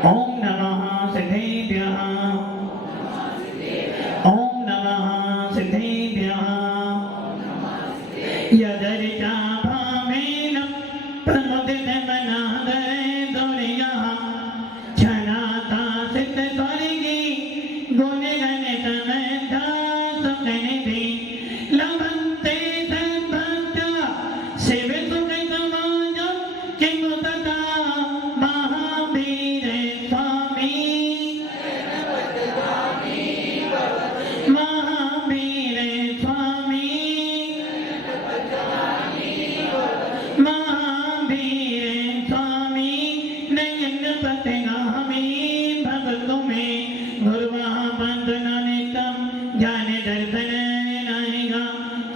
ओम नमः सिद्धेभ्यः ओम नमः सिद्धेभ्यः यदरिचा भावेन प्रमुदितमनादरे दुर्यः छनाता सिद्ध स्वर्गी गुणगणितमेधा सुखनिधि लभन्ते सद्भक्ता शिवसुखसमाजं किमु तथा महावीर स्वामी महावीर स्वामी महावीर स्वामी नयन पथगामी भक्तों में गुरुवाह बंधनानितम ज्ञान दर्शन नायिका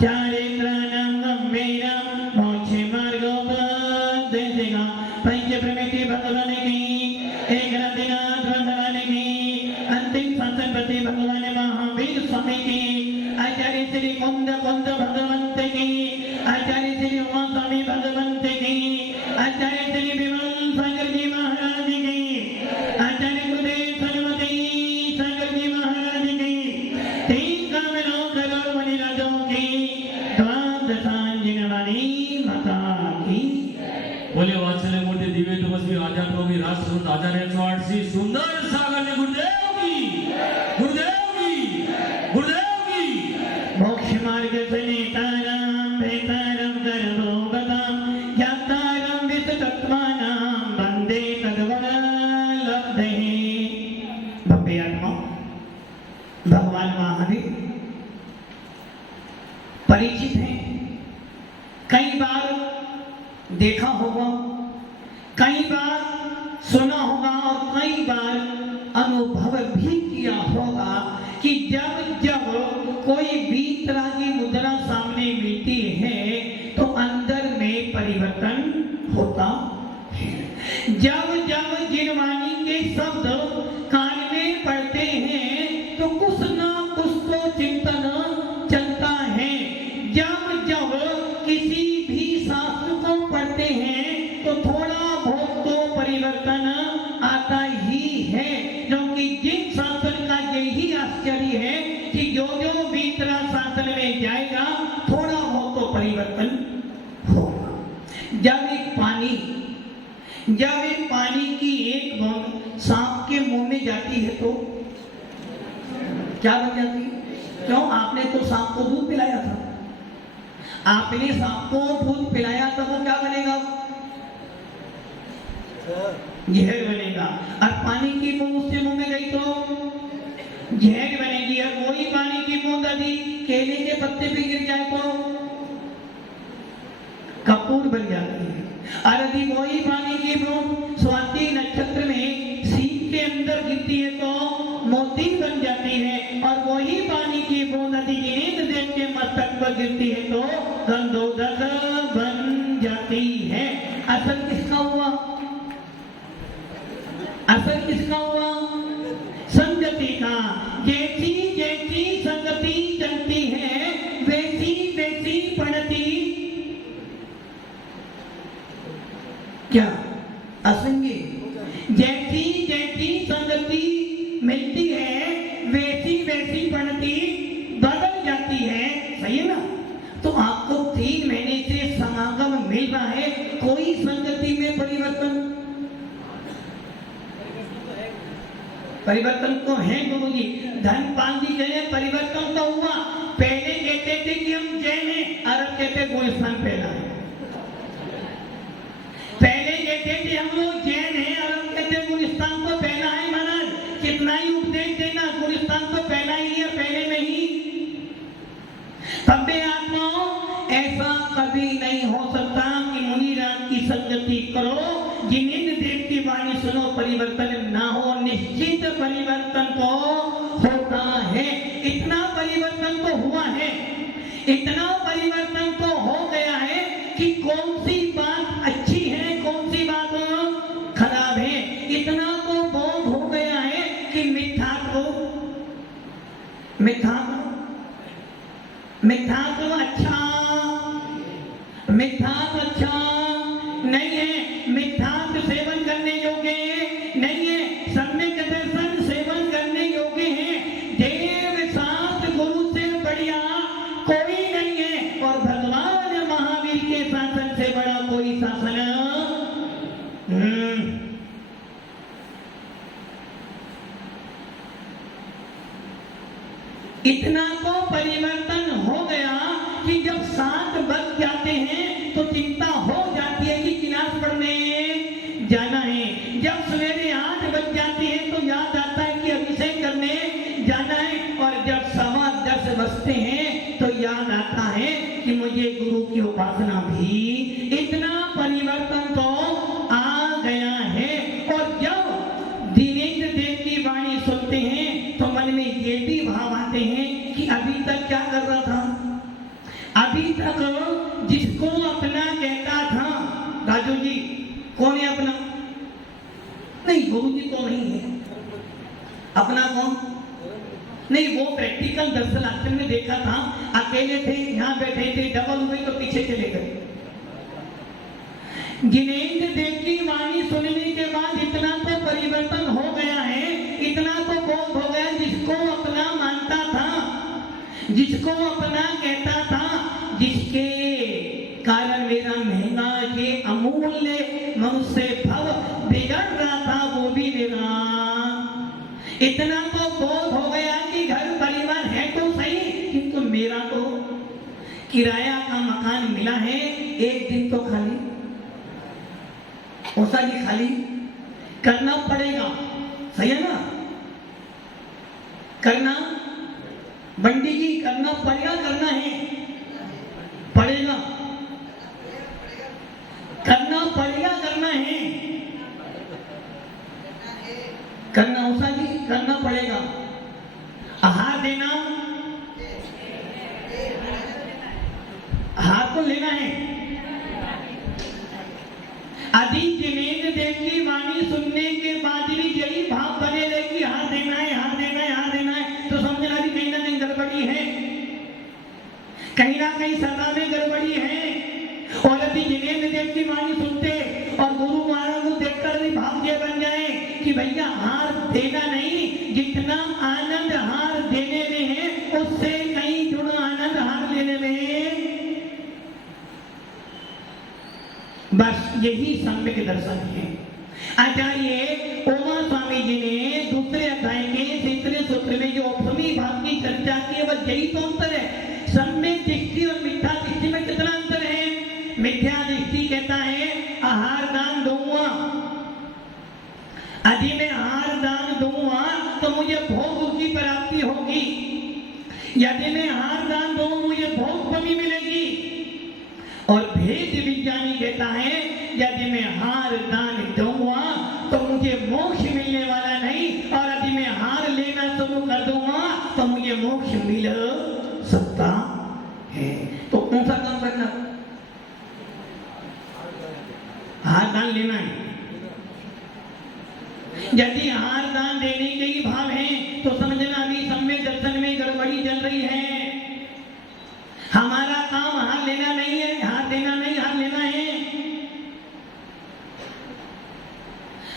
चारित्राणं गंभीरं मोक्ष मार्गोपदेशिका पंच प्रमिति भगवान की एक रतिनाथ भगवान की अंतिम संतपति भगवान महावीर स्वामी की आचार्य श्री कुंद कुंद भगवंत की आचार्य श्री उमा स्वामी भगवंत की आचार्य श्री विमल सागर जी महाराज की आचार्य गुरुदेव सरस्वती सागर जी महाराज की तीन कामनों करोड़ मणि राजों की द्वादशांजन वाली माता की बोले वात्सल्य मूर्ति दिव्य तपस्वी राजा प्रभु राष्ट्र आचार्य 108 सुंदर सागर गुरुदेव की गुरुदेव की गुरुदेव की मोक्ष मार्ग से नेताराम भेतारम गर्भोगताम यातारम विततत्वानां वंदे तद्गुण लब्धे भव्य आत्मा भगवान महावीर परिचित हैं, कई बार देखा होगा, कई बार सुना होगा और कई बार अनुभव भी किया होगा कि जब जब कोई वीतरागी मुद्रा सामने मिलती है तो अंदर में परिवर्तन होता है। जब जब जिनवाणी के शब्द कान में पड़ते हैं तो कुछ ना कुछ तो चिंतन चलता है। जब जब किसी भी शास्त्र को पढ़ते हैं तो थोड़ा बहुत तो परिवर्तन आता ही है, क्योंकि जिन शास्त्र का यही आश्चर्य है कि जो जो भीतरा शास्त्र में जाएगा थोड़ा बहुत तो परिवर्तन होगा। जब एक पानी की एक बूंद सांप के मुंह में जाती है तो क्या बन जाती है? क्यों? आपने तो सांप को दूध पिलाया था, आपने सांप को दूध पिलाया तो वो क्या बनेगा? जहर बनेगा। और पानी की बूंद उसके मुंह में गई तो जहर बनेगी। और वही पानी की बूंद यदि केले के पत्ते पे गिर जाए तो कपूर बन जाती है। और यदि वही पानी की बूंद स्वाति नक्षत्र में सीप के अंदर गिरती है तो मोती बन जाती है। और वही पानी की बूंद यदि जिनेंद्र देव के मस्तक पर गिरती है तो गंधोदक बन जाती है। असर किसका हुआ? असर किसका हुआ? संगति का। जैसी जैसी संगति चलती है वैसी वैसी पड़ती क्या? असंगी। जैसी जैसी संगति मिलती है वैसी वैसी पड़ती बदल जाती है। सही है ना? तो आपको 3 महीने से समागम मिल रहा है, कोई संगति में परिवर्तन तो है गुरुजी। धनपाल जी कहे परिवर्तन तो हुआ। पहले कहते थे कि हम जैन हैं, अरब कहते गुलिस्तान पहला है। पहले कहते थे हम लोग जैन हैं, अरब कहते गुलिस्तान तो पहला है। महाराज कितना ही उपदेश देना, गुलिस्तान तो पहला ही है, पहले नहीं। तब आत्माओं ऐसा कभी नहीं हो सकता कि मुनिराज की संगति करो, जिनेंद्र देव की वाणी सुनो, परिवर्तन ना हो। निश्चित परिवर्तन तो होता है। इतना परिवर्तन तो हुआ है, इतना परिवर्तन तो हो गया है कि कौन सी बात अच्छी है, कौन सी बात खराब है, इतना तो बोध हो गया है कि मिथ्यात्व अच्छा नहीं है, मिथ्यात्व सेवन करने योग्य नहीं है। इतना तो परिवर्तन हो गया कि जब 7 बज जाते हैं तो चिंता हो जाती है कि क्लास पढ़ने जाना है। जब सवेरे 8 बज जाती है तो याद आता है कि अभिषेक करने जाना है। और जब 10:15 बजते हैं तो याद आता है कि मुझे गुरु की उपासना भी। इतना परिवर्तन तो आ गया है। और जब दीनेन्द्र देव की वाणी सुनते हैं तो मन में ये भी भाव आते हैं कि अभी तक क्या कर रहा था। अभी तक जिसको अपना कहता था, राजू जी कौन है अपना? नहीं, गुरु जी तो नहीं है। अपना कौन? नहीं, वो प्रैक्टिकल दर्शनार्थ में देखा था, अकेले थे, यहाँ बैठे थे, डबल हुए तो पीछे चले गए। जिनेन्द्र देव की वाणी सुनने के बाद इतना तो परिवर्तन हो गया है, इतना तो बोध हो गया। जिसको अपना मानता था, जिसको अपना कहता था, जिसके कारण मेरा महंगा ये अमूल्य मनुष्य भव बिगड़ रहा था, वो भी मेरा। इतना तो बोध हो गया कि घर परिवार है तो सही, किंतु मेरा तो किराया का मकान मिला है, एक दिन तो खाली ओसा जी खाली करना पड़ेगा। सही है ना? करना, बंडी जी करना पड़ेगा, करना है, पड़ेगा, करना पड़ेगा, करना है, करना उषा जी करना पड़ेगा। आहार देना, आहार तो लेना है। आदि जिनेन्द्र देव की वाणी सुनने के बाद भी यही भाव बने रहे कि हार देना है, हार देना है, हार देना है, तो समझना भी कहीं ना कहीं गड़बड़ी है, कहीं ना कहीं सदा में गड़बड़ी है। और यदि जिनेन्द्र देव की वाणी सुनते और गुरु महाराज को देखकर भी भाव ये बन जाए कि भैया हार देना नहीं, जितना आनंद हार देने में है उससे कहीं गुना आनंद हार लेने में है। बस यही सम्यक दर्शन है। आचार्य उमा स्वामी जी ने दूसरे अध्याय के तीसरे सूत्र में जो उपसमी भाव की चर्चा की, वह यही तो अंतर है। सम्यक दृष्टि और मिथ्या दृष्टि में कितना अंतर है? मिथ्या दृष्टि कहता है आहार दान दूंगा, यदि मैं आहार दान दूंगा तो मुझे भोग की प्राप्ति होगी, यदि मैं आहार दान दूंगा मुझे भोग कमी मिलेगी। और भेद विज्ञानी कहता है यदि मैं हार दान दूंगा तो मुझे मोक्ष मिलने वाला नहीं, और यदि मैं हार लेना शुरू कर दूंगा तो मुझे मोक्ष मिल सकता है। तो कौन सा काम करना? हार दान लेना है। यदि हार दान देने के ही भाव है तो समझना अभी सम्यक दर्शन में गड़बड़ी चल रही है। हमारा काम हार लेना नहीं है, हार देना नहीं, हार लेना है।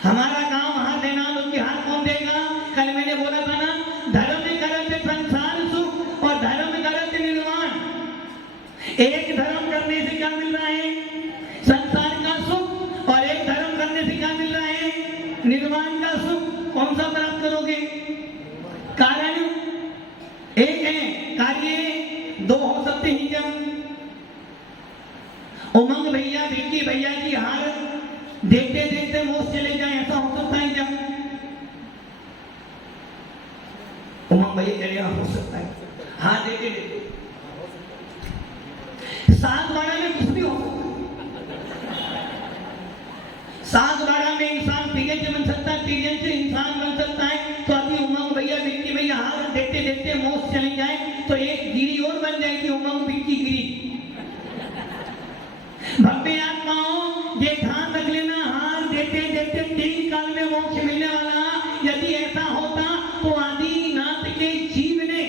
हमारा काम हार देना, तो कि हार कौन देगा? कल मैंने बोला था ना, धर्म करत संसार सुख और धर्म करत निर्वाण। एक धर्म करने से क्या मिल रहा है? संसार का सुख। और एक धर्म करने से क्या मिल रहा है? निर्वाण का सुख। कौन सा प्राप्त करोगे? कारण एक है, कार्य दो हो सकते हैं। जब उमंग भैया, विक्की भैया की हार देखते देखते मोक्ष चले जाए, ऐसा हो सकता है? जब उमंग भैया चले हो सकता है, हार देखते देखते। सात बाड़ा में कुछ भी हो सकता है। सात बाड़ा में इंसान तिरंज बन सकता है, तिरंज से इंसान बन सकता है। तो अभी उमंग भैया, विक्की भैया हार देखते देखते मोक्ष चले जाए तो एक गिरी और बन जाएगी, उमंग विक्की गिरी। भव्य आत्माओं ये ध्यान रख लेना, हार देते देते 3 काल में मोक्ष मिलने वाला। यदि ऐसा होता तो आदिनाथ के जीव ने,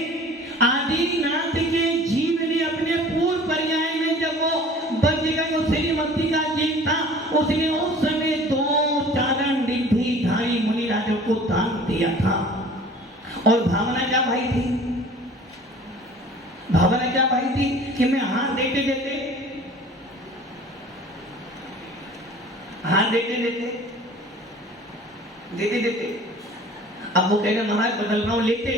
आदिनाथ के जीव ने अपने पूर्व पर्याय में जब वो बच गए, वो श्रीमती का जीव था, उसने उस समय 2 चारण रिद्धिधारी मुनिराजों को दान दिया था। और भावना क्या भाई थी? भावना क्या भाई थी कि मैं हार देते देते, हाथ देते देते अब वो कहना महाराज बदल रहा हूं, लेते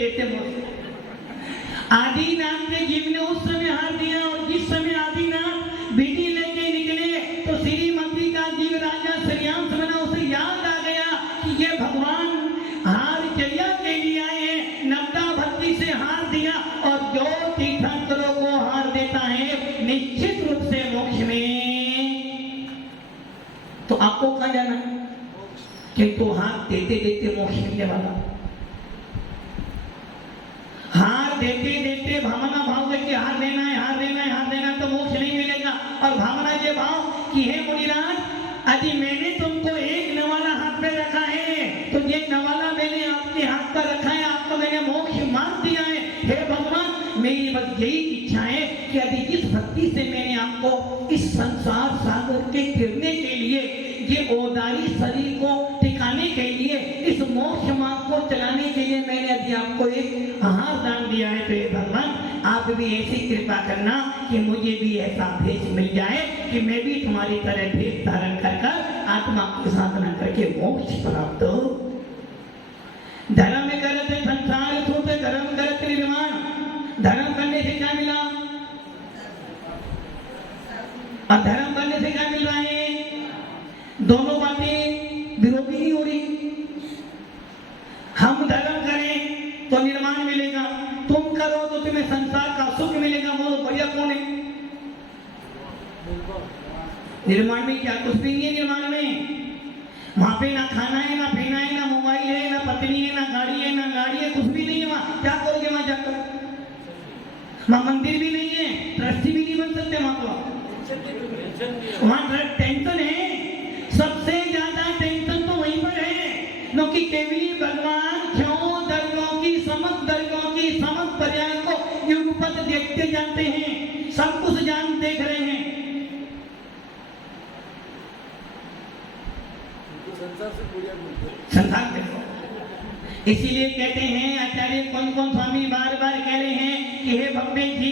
आदिनाथ ने जीव ने उस समय हार दिया, और जिस समय आदिनाथ विधि लेके निकले तो श्रीमती का जीव राजा श्रीयांश बना, उसे याद आ गया कि ये भगवान हार चर्या के लिए आए हैं, नवदा भक्ति से हार दिया, और जो तीर्थंकरों को हार देता है निश्चित रूप से मोक्ष में। तो आपको कहां जाना है? किंतु हार देते मोक्ष मिलने वाला, हार देते भावना भाव कि हार देना है तो मोक्ष नहीं मिलेगा। और भावना ये भाव कि हे मुनिराज, अजी मैंने तुमको एक नवाला हाथ में रखा है, तो ये नवाला मैंने आपके हाथ पर रखा है, आपको मैंने मोक्ष मान दिया है। हे भगवान, मेरी बस यही इच्छा है कि यदि जिस भक्ति से मैंने आपको इस संसार सागर के गिरने के लिए, ये ओदारी शरीर को टिकाने के लिए, इस मोक्ष मार्ग को चलाने के लिए मैंने यदि आपको एक हार दान दिया है, तो हे भगवान आप भी ऐसी कृपा करना कि मुझे भी ऐसा भेष मिल जाए कि मैं भी तुम्हारी तरह भेष धारण कर आत्मा की साधना करके मोक्ष प्राप्त हो। धर्म करते संसार सुख, धर्म करते निर्माण। धर्म करने से क्या मिला और धर्म करने से क्या मिल रहा है? दोनों बातें विरोधी नहीं हो रही। हम धर्म करें तो निर्माण मिलेगा, तुम करो तो तुम्हें संसार का सुख मिलेगा। बोलो बढ़िया कौन है? निर्माण में क्या कुछ भी नहीं है। निर्माण में वहां पे ना खाना है, ना पीना है, ना मोबाइल है, ना पत्नी है, ना गाड़ी है, ना गाड़ी है, कुछ भी नहीं है। वहां क्या करोगे? वहां जाकर वहां मंदिर भी नहीं है, ट्रस्टी भी नहीं बन सकते वहां तो। वहां टेंशन है, सबसे ज्यादा टेंशन तो वहीं पर है, क्योंकि केवली भगवान क्षयों दर्गों की समस्त पर्याय को युगपत देखते जानते हैं, सब कुछ जान देख रहे हैं। संसार देखो, इसीलिए कहते हैं आचार्य कौन स्वामी बार कह रहे हैं कि हे भक्ति जी,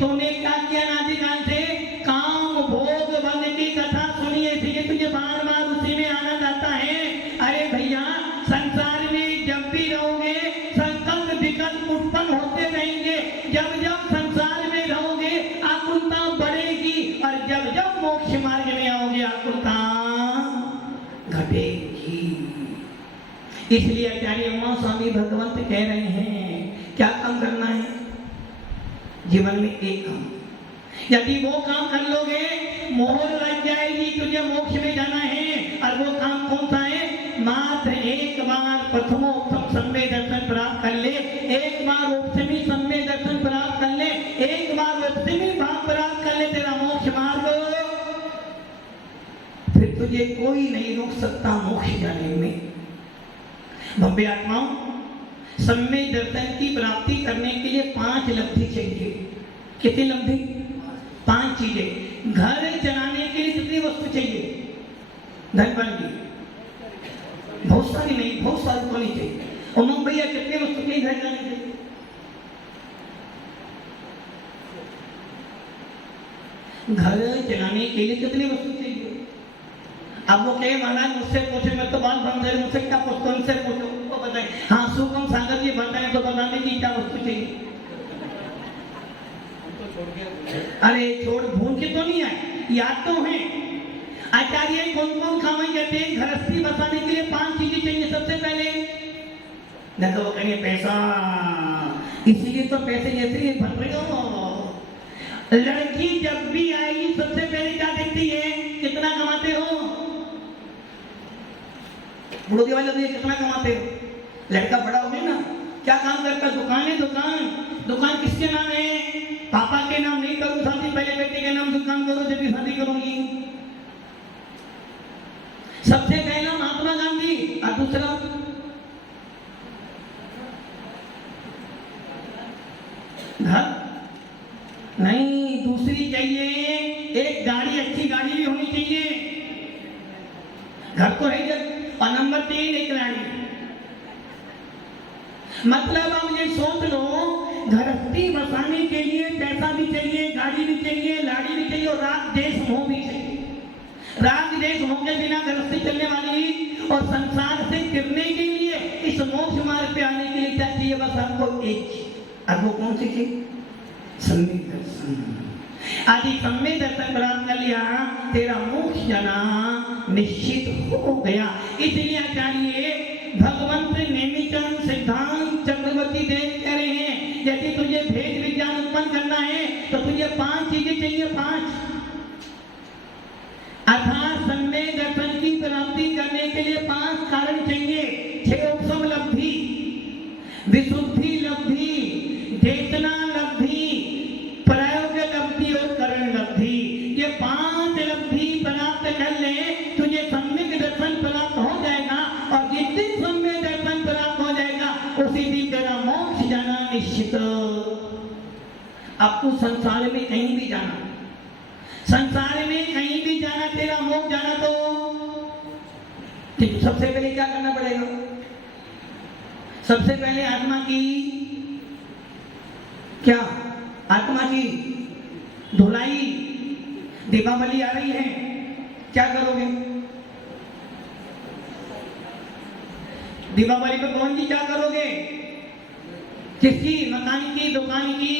तुमने क्या किया नादिकाल से? काम भोग बंद की कथा सुनी, इसलिए तुझे बार उसी में आनंद आता है। अरे भैया, संसार में जब भी रहोगे संकल्प विकल्प उत्पन्न होते रहेंगे। जब संसार में रहोगे आकुलता बढ़ेगी, और जब मोक्ष मार्ग में आओगे आकुलता घटेगी। इसलिए आचार्य उमा स्वामी भगवंत कह रहे हैं क्या काम करना है जीवन में? एक काम, यदि वो काम कर लोगे मोहर लग जाएगी, तुझे मोक्ष में जाना है। और वो काम कौन सा है? मात्र एक बार प्रथमोत्तम सम्य दर्शन प्राप्त कर ले, एक बार उपसमी सम्य दर्शन प्राप्त कर ले, एक बार उपसमी भाव प्राप्त कर ले, तेरा मोक्ष मार्ग फिर तुझे कोई नहीं रोक सकता मोक्ष जाने में। भव्य आत्माओं, सम्य दर्शन की प्राप्ति करने के लिए 5 लब्धि चाहिए। कितनी लब्धि? 5 चीजें। घर चलाने के लिए कितनी वस्तु चाहिए? धन बन गई, बहुत सारी नहीं, बहुत सारी तो नहीं चाहिए। उमंग भैया कितने वस्तु चाहिए घर चलाने के लिए? घर चलाने के लिए कितनी वस्तु चाहिए? अब वो कहे महाराज मुझसे पूछे, मैं तो बात बंद है, मुझसे क्या पूछो, उनसे पूछो, वो बताए। हाँ, सुगम सागर जी बताए तो बताने की क्या वस्तु चाहिए? अरे छोड़, भूल के तो नहीं आए, याद तो है। आचार्य कौन काम कहते हैं? गृहस्थी बसाने के लिए 5 चीजें चाहिए। सबसे पहले देखो, वो कहेंगे पैसा, इसीलिए तो पैसे जैसे भर रहे हो। लड़की जब भी आएगी सबसे पहले क्या देखती है? कितना कमाते हो? बुढ़ो वाले तो ये कितना कमाते हो? लड़का बड़ा हो गया ना, क्या काम करता? दुकान है। दुकान किसके नाम है? पापा के नाम नहीं करूं शादी, पहले बेटे के नाम दुकान करो, जब भी शादी करूंगी। सबसे पहला महात्मा गांधी, और दूसरा घर नहीं, दूसरी चाहिए एक गाड़ी, अच्छी गाड़ी भी होनी चाहिए। घर तो है जब। और नंबर 3 एक गाड़ी। मतलब आप ये सोच लो, गृहस्थी बसाने के लिए पैसा भी चाहिए, गाड़ी भी चाहिए, लाड़ी भी चाहिए, और रात देश मोह भी चाहिए। राग देश होके बिना घर से चलने वाली और संसार से गिरने के लिए इस मोक्ष मार्ग पे आने के लिए क्या चाहिए? बस आपको एक चीज। अब वो कौन सी चीज? सम्यक दर्शन। आदि सम्यक दर्शन प्राप्त कर लिया, तेरा मोक्ष जाना निश्चित हो गया। इसलिए आचार्य भगवंत नेमिचंद सिद्धांत चक्रवर्ती देव कह रहे हैं, यदि तुझे भेद विज्ञान उत्पन्न करना है तो तुझे 5 चीजें चाहिए, 5। अर्थात सम्यक दर्शन की प्राप्ति करने के लिए 5 कारण चाहिए। 6 उपशम लब्धि, विशुद्धि लब्धि, देशना लब्धि, प्रयोग लब्धि और करण लब्धि। ये 5 लब्धि प्राप्त कर ले, तुझे सम्यक दर्शन प्राप्त हो जाएगा। और जिस दिन सम्यक दर्शन प्राप्त हो जाएगा उसी दिन तेरा मोक्ष जाना निश्चित। अब तू संसार में कहीं भी जाना, संसार में कहीं भी जाना, तेरा मोक्ष जाना, तो सबसे पहले क्या करना पड़ेगा? सबसे पहले आत्मा की क्या? आत्मा की धुलाई। दीपावली आ रही है, क्या करोगे? दीपावली पे कौन जी क्या करोगे? किसकी? मकान की, दुकान की,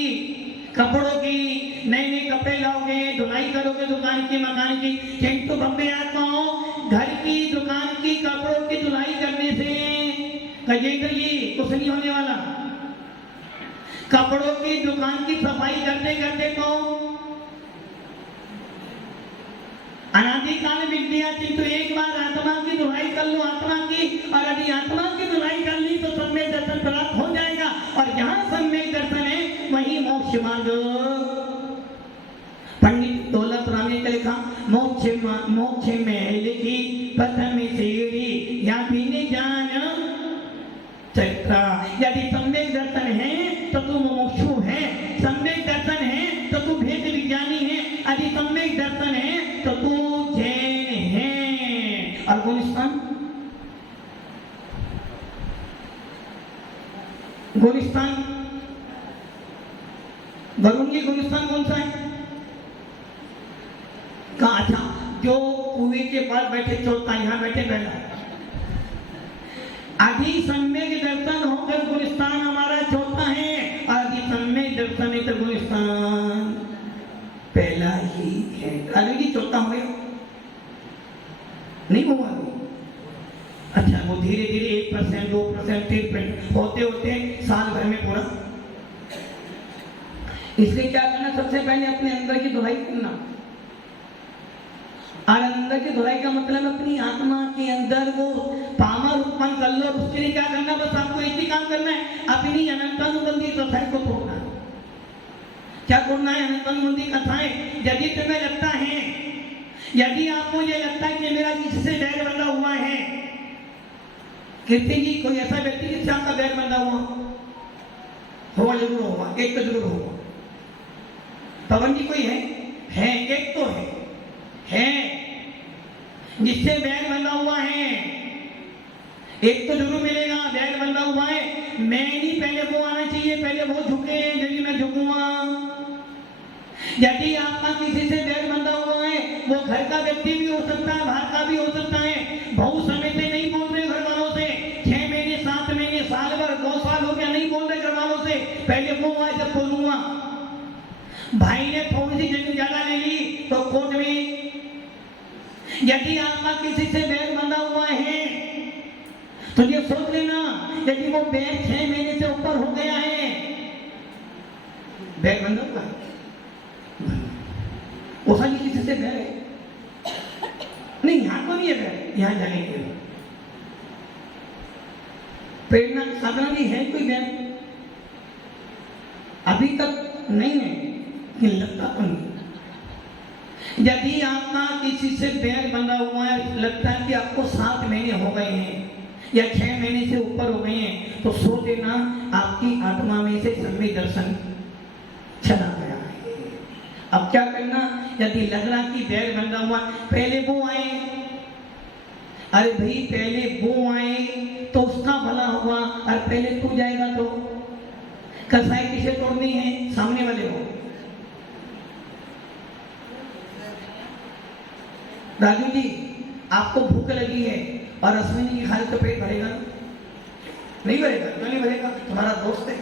कपड़ों की, नए नए कपड़े लाओगे, धुलाई करोगे दुकान की, मकान की। किंतु बम्बे आत्माओं, घर की, दुकान की, कपड़ों की धुलाई करने से गजेंद्र जी कुछ नहीं होने वाला। कपड़ों की दुकान की सफाई करते करते तो अनादिकाल विद्या, किंतु एक बार आत्मा की धुलाई कर लो, आत्मा की। और यदि आत्मा की धुलाई कर ली तो सम्यक दर्शन प्राप्त हो जाएगा। और जहां सम्यक दर्शन है वही मोक्ष मार्ग। पंडित दौलत राम ने लिखा, मोक्ष में लिखी प्रथम सीढ़ी या पीने जान चक्रा। यदि सम्यक दर्शन है तो तू मोक्षु है, सम्यक दर्शन है तो तू भेद विज्ञानी है, यदि सम्यक दर्शन है तो तू जैन है। और गुलिस्तान, गुलिस्तान वरुण गुलिस्तान कौन सा है? कहा? अच्छा, जो कुएं के पास बैठे चोरता, यहाँ बैठे बैठा। आदि सम्यक दर्शन होकर गुलिस्तान हमारा चौथा है। आदि सम्यक दर्शन है तो गुलिस्तान पहला ही है। अरे जी चौथा हो गया नहीं हुआ? अच्छा, वो धीरे धीरे 1%, 2%, 3% होते होते साल भर में पूरा। इसलिए क्या करना? सबसे पहले अपने अंदर की धुलाई करना। और अंदर की धुलाई का मतलब अपनी आत्मा के अंदर वो पावर उत्पन्न कर लो। उसके लिए क्या करना? बस आपको एक ही काम करना है, अपनी अनंतानुबंधी कथाएं को तोड़ना है। क्या तोड़ना है? अनंतानुबंधी कथाएं। यदि तुम्हें लगता है, यदि आपको ये लगता है कि मेरा किससे बैर बंधा हुआ है, कीर्ति जी कोई ऐसा व्यक्ति जिससे आपका बैर बंधा हुआ होगा? जरूर होगा, एक तो जरूर होगा। पवन जी कोई है? एक तो है जिससे बैर बंधा हुआ है, एक तो जरूर मिलेगा। बैर बंधा हुआ है, मैं नहीं, पहले वो आना चाहिए, पहले वो झुके यदि मैं झुकूंगा। यदि आपका किसी से बैर बंधा हुआ है, वो घर का व्यक्ति भी हो सकता है, बाहर का भी हो सकता है। बहुत समय से नहीं बोल रहे घर वालों से, 6 महीने, 7 महीने, साल भर, 2 साल हो गया नहीं बोल रहे घर वालों से, पहले वो आए जब बोलूंगा। भाई ने थोड़ी सी जमीन ज्यादा ले ली तो कोर्ट में। यदि आपका किसी से बैर बंधा हुआ है तो ये सोच लेना, यदि वो बैर 6 महीने से ऊपर हो गया है, बैर बंधा हुआ वो सारी किसी से बैर है नहीं, यहाँ तो नहीं है बैर, यहाँ जाएंगे। प्रेरणा साधना भी है कोई बैर? अभी तक नहीं है, कि लगता तो नहीं। यदि आपका किसी से बैर बंधा हुआ है, लगता है कि आपको 7 महीने हो गए हैं या 6 महीने से ऊपर हो गए हैं, तो सोच लेना आपकी आत्मा में से सम्यक दर्शन चला गया है। अब क्या करना? यदि लग रहा कि बैर बंधा हुआ, पहले वो आए, अरे भाई पहले वो आए तो उसका भला हुआ, और पहले तू जाएगा तो कसाई किसे तोड़नी है? सामने वाले हो। राजू जी, आपको भूख लगी है और अश्विनी की खाने तो पेट भरेगा ना? नहीं भरेगा। क्यों नहीं भरेगा? तुम्हारा दोस्त है,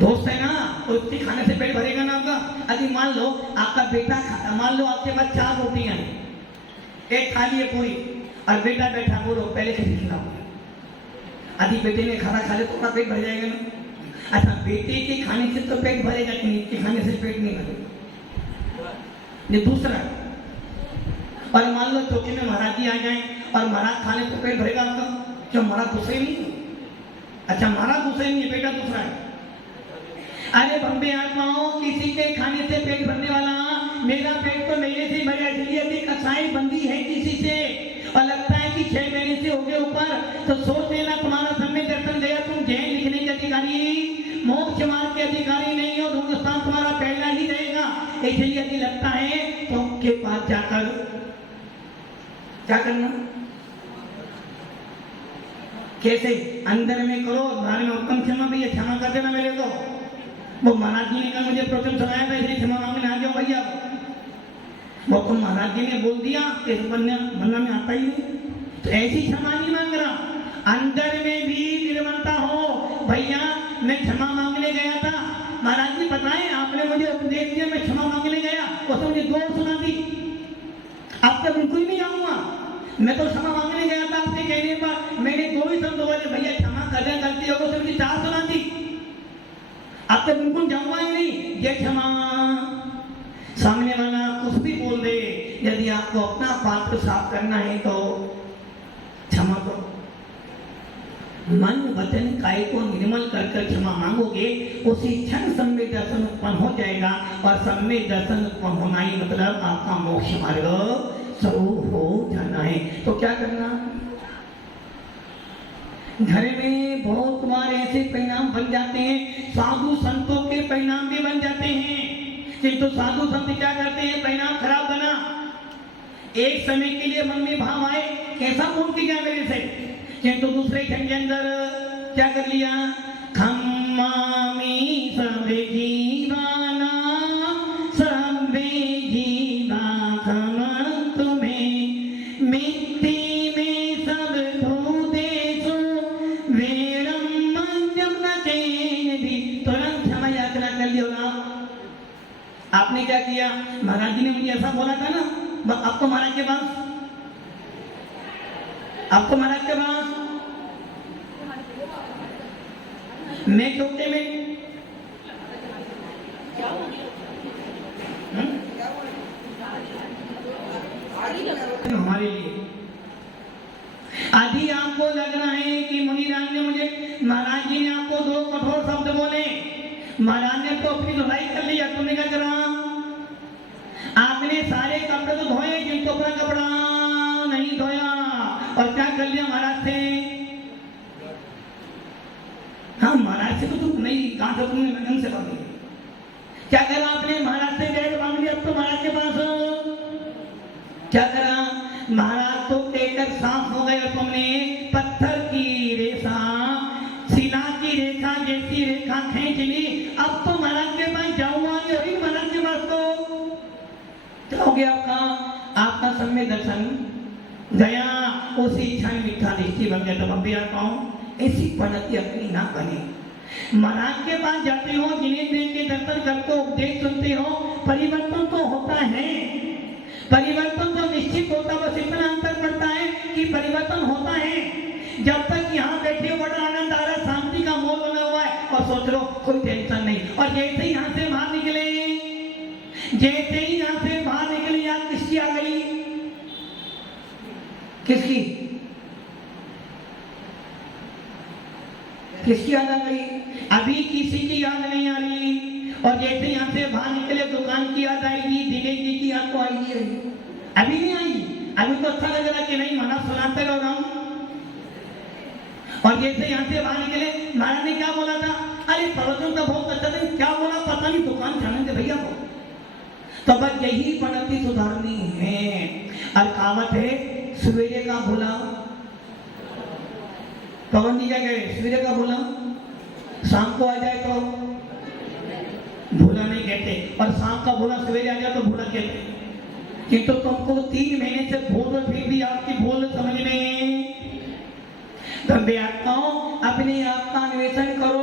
दोस्त है ना, तो उसके खाने से पेट भरेगा ना आपका। अभी मान लो आपका बेटा खाता, मान लो आपके पास 4 रोटियां हैं, एक थाली है पूरी, और बेटा बैठा, बोलो पहले किसी खिलाओगे? अभी बेटे ने खाना खा ले तो पेट भर जाएगा ना। अच्छा, बेटे के खाने से तो पेट भरेगा कि नहीं? के खाने से पेट नहीं भरेगा। ये दूसरा। और मान लो चौके में महाराज जी आ जाए और महाराज खाने तो पेट भरेगा आपका? क्यों, महाराज दूसरे नहीं? अच्छा, महाराज दूसरे नहीं है, बेटा दूसरा है। अरे बम्बे आत्माओं, किसी के खाने से पेट भरने वाला, मेरा पेट तो मेरे से भरा, इसलिए अभी कसाई बंदी है किसी से, और लगता है कि 6 महीने से हो गए ऊपर, तो सोच लेना तुम्हारा समय दर्शन गया, तुम जैन लिखने के अधिकारी, मोक्ष मार्ग के अधिकारी नहीं हो, हिंदुस्तान तुम्हारा पहला ही रहेगा। इसलिए यदि लगता है तो उनके पास जाकर क्या करना, कैसे अंदर में करो, बाहर में हुक्म, क्षमा भैया क्षमा कर देना मेरे को। वो महाराज जी ने कहा मुझे प्रवचन सुनाया था, इसलिए क्षमा मांगने आ जाओ भैया। वो तो महाराज जी ने बोल दिया, इस बनना में आता ही नहीं, तो ऐसी क्षमा नहीं मांग रहा, अंदर में भी निर्मलता हो। भैया मैं क्षमा मांगने गया था, महाराज जी बताएं, आपने मुझे उपदेश दिया, मैं क्षमा मांगने गया, उसने मुझे 2 सुना दी, अब तक बिल्कुल नहीं जाऊंगा, मैं तो क्षमा मांगने गया था, आपने कहने पर मैंने 2 ही शब्द बोले, भैया क्षमा कर दे, गलती हो गई, मुझे 4 सुना दी, अब तक बिल्कुल जाऊंगा ही नहीं, ये क्षमा। सामने वाला कुछ भी बोल दे, यदि आपको अपना पात्र साफ करना है तो क्षमा करो। मन वचन काय को निर्मल कर कर क्षमा मांगोगे, उसी क्षण सम्य दर्शन उत्पन्न हो जाएगा, और सम्य दर्शन उत्पन्न होना ही मतलब आपका मोक्ष मार्ग शुरू हो जाना है। तो क्या करना, घर में बहुत बार ऐसे परिणाम बन जाते हैं, साधु संतों के परिणाम भी बन जाते हैं, किंतु साधु संत क्या करते हैं, परिणाम खराब बना, एक समय के लिए मन में भाव आए, कैसा मूर्ति किया मेरे से, किंतु दूसरे क्षण के अंदर क्या कर लिया, खम्मामी सबे जीवाना सबे जीवा खम तुम्हें, मिट्टी में सब धो देसो वेरम मंजम न भी, तुरंत क्षमा याचना कर लियो ना। आपने क्या किया, महाराज जी ने मुझे ऐसा बोला था ना, आपको महाराज के पास, आपको महाराज के पास, मैं चौके में हमारे लिए आदि आपको लग रहा है कि मुनिराज ने मुझे, महाराज जी ने आपको 2 कठोर शब्द बोले, महाराज ने तो अपनी धुलाई कर लिया, तुमने क्या करा, आपने सारे कपड़े तो धोए, किंतु अपना कपड़ा नहीं धोया, और क्या कर लिया महाराज से, हाँ महाराज से तो तुम नहीं, कहां से तुमने ढंग से मांगी, क्या करा आपने, महाराज से बैग मांग लिया, अब तो महाराज के पास क्या करा, महाराज तो कहकर साफ हो गए, और तुमने पत्थर की रेखा, शिला की रेखा जैसी रेखा खींच ली, अब तो महाराज के पास जाऊंगा नहीं, महाराज के पास तो क्या हो गया, आपका सम्य दर्शन गया, उसी क्षण मिथ्या दृष्टि बन गया। तो अभी आता हूं, ऐसी पद्धति अपनी ना बने। महाराज के पास जाते हो, जिन्हें देख के दर्शन करते हो, उपदेश सुनते हो, परिवर्तन तो होता है, परिवर्तन तो निश्चित होता, बस इतना अंतर पड़ता है कि परिवर्तन होता है। जब तक यहाँ बैठे हो बड़ा आनंद आ रहा है, शांति का मोल बना हुआ है, और सोच लो कोई टेंशन नहीं, और जैसे ही यहाँ से बाहर निकले, जैसे ही यहाँ से बाहर निकले, याद किसकी आ गई, किसकी, किसकी याद आ गई, अभी किसी की याद नहीं आ रही, और जैसे यहाँ से बाहर निकले दुकान की याद आएगी, दिनेश जी की याद तो आएगी, अभी नहीं आएगी, अभी तो अच्छा लग रहा कि नहीं महाराज सुनाते रहो हम, और जैसे यहाँ से बाहर निकले, महाराज ने क्या बोला था, अरे प्रवचन तो बहुत अच्छा था, क्या बोला पता नहीं, दुकान जाने दे भैया को, तो बस यही पद्धति सुधारनी है। और कहावत है, सवेरे का भूला, पवन जी क्या कहे, सवेरे का भूला शाम को आ जाए तो भूला नहीं कहते, और शाम का बोला सवेरे आ जाओ तो भूला कहते। किंतु तुमको 3 महीने से बोल फिर भी आपकी बोल समझ में। गंभीर आत्माओं, अपने आप का अन्वेषण करो,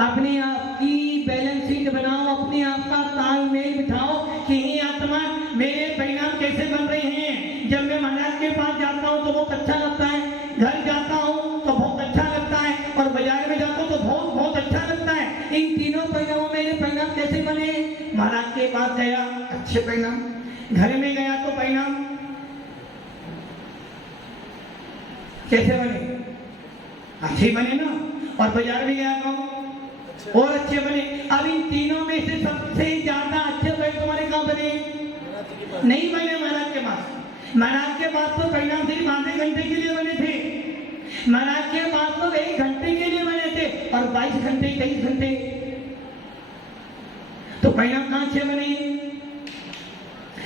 अपने आप की बैलेंस शीट बनाओ, अपने आप का तालमेल बिठाओ कि हे आत्मा मेरे परिणाम कैसे बन रहे हैं। जब मैं महाराज के पास जाता हूँ तो बहुत अच्छा लगता है, घर जाता हूँ तो बहुत अच्छा लगता है, और बाजार में जाता हूँ तो बहुत बहुत अच्छा लगता है। इन तीनों परिणामों में मेरे परिणाम कैसे बने? महाराज के पास गया, अच्छे परिणाम, घर में गया तो परिणाम कैसे बने? अच्छे बने ना। और बाजार में गया तो और अच्छे बने। अब इन तीनों में से सबसे ज्यादा अच्छे बने तुम्हारे कहाँ बने? नहीं बने महाराज के पास। महाराज के पास तो परिणाम सिर्फ आधे घंटे के लिए बने थे। महाराज के पास तो 1 घंटे के लिए बने थे, और 22 घंटे 23 घंटे तो परिणाम कहाँ अच्छे बने?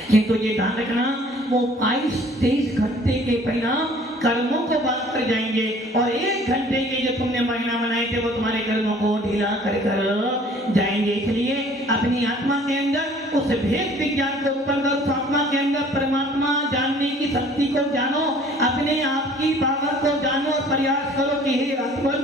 किंतु ये ध्यान रखना, वो 22-23 घंटे के परिणाम कर्मों को बात कर जाएंगे, और 1 घंटे के जो तुमने महीना बनाए थे वो तुम्हारे कर्मों को ढीला कर कर जाएंगे। इसलिए अपनी आत्मा के अंदर उस भेद विज्ञान को उत्पन्न करो, उस आत्मा के अंदर परमात्मा जानने की शक्ति को जानो, अपने आप की पावर को जानो, और प्रयास करो कि हे आत्मन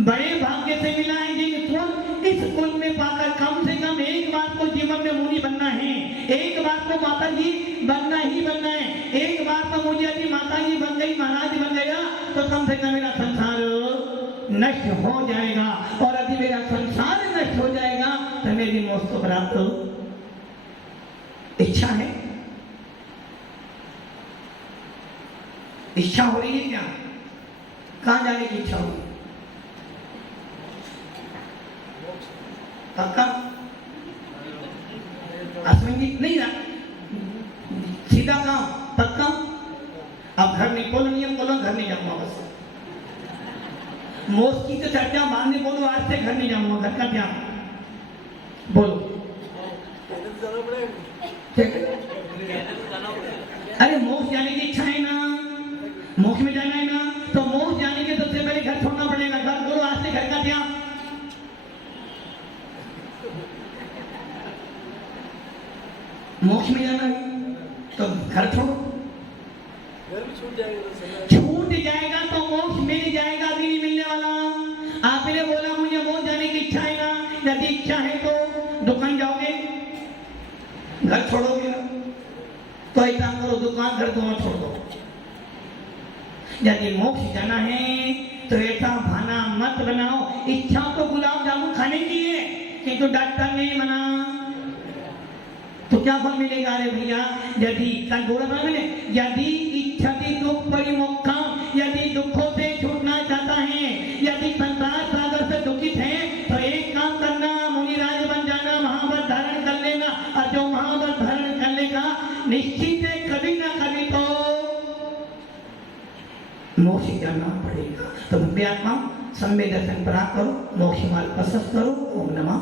बड़े भाग्य से मिला है जिन कुल, इस कुल में पाकर कम से कम एक बार तो जीवन में मुनि बनना है, एक बार तो माता जी बनना ही बनना है, एक बार तो मुझे यदि माता जी बन गई, महाराज बन गया, तो कम से कम मेरा संसार नष्ट हो जाएगा, और यदि मेरा संसार नष्ट हो जाएगा तो मेरी मोक्ष को प्राप्त इच्छा है। इच्छा हो रही है क्या? कहाँ जाने की इच्छा हो रही है? पक्का असमंजित नहीं ना, सीधा काम पक्का। अब घर नहीं बोलो, नियम बोलो, घर नहीं जाऊंगा बस। मोक्ष की तो चर्चा बाद में बोलो, आज से घर नहीं जाऊंगा, घर का क्या बोलो। अरे मोक्ष जाने की इच्छा है ना, मोक्ष में जाना है ना, तो मोक्ष जाने के सबसे पहले घर छोड़ना पड़ेगा। घर बोलो, आज से घर का क्या। मोक्ष में जाना है तो घर छोड़ो, घर भी छूट जाएगा, छूट जाएगा तो मोक्ष मिल जाएगा, भी नहीं मिलने वाला। आपने बोला मुझे मोक्ष जाने की इच्छा है ना, यदि इच्छा है तो दुकान जाओगे, घर छोड़ोगे ना, तो ऐसा करो दुकान घर दोनों छोड़ दो। यदि मोक्ष जाना है तो ऐसा बहाना मत बनाओ। इच्छा तो गुलाब जामुन खाने की है, किंतु डॉक्टर ने मना, तो क्या फल मिलेगा? अरे भैया यदि कल बोला था मैंने, यदि इच्छति दुख परिमुक्तम, यदि दुखों से छूटना चाहता है, यदि संसार सागर से दुखित है, तो एक काम करना, मुनिराज बन जाना, महाव्रत धारण कर लेना, और जो महाव्रत धारण कर लेगा निश्चित है कभी ना कभी तो मोक्ष जाना पड़ेगा। तो आत्मा सम्य दर्शन प्राप्त करो, मोक्ष मार्ग प्रशस्त करो। ओम नमः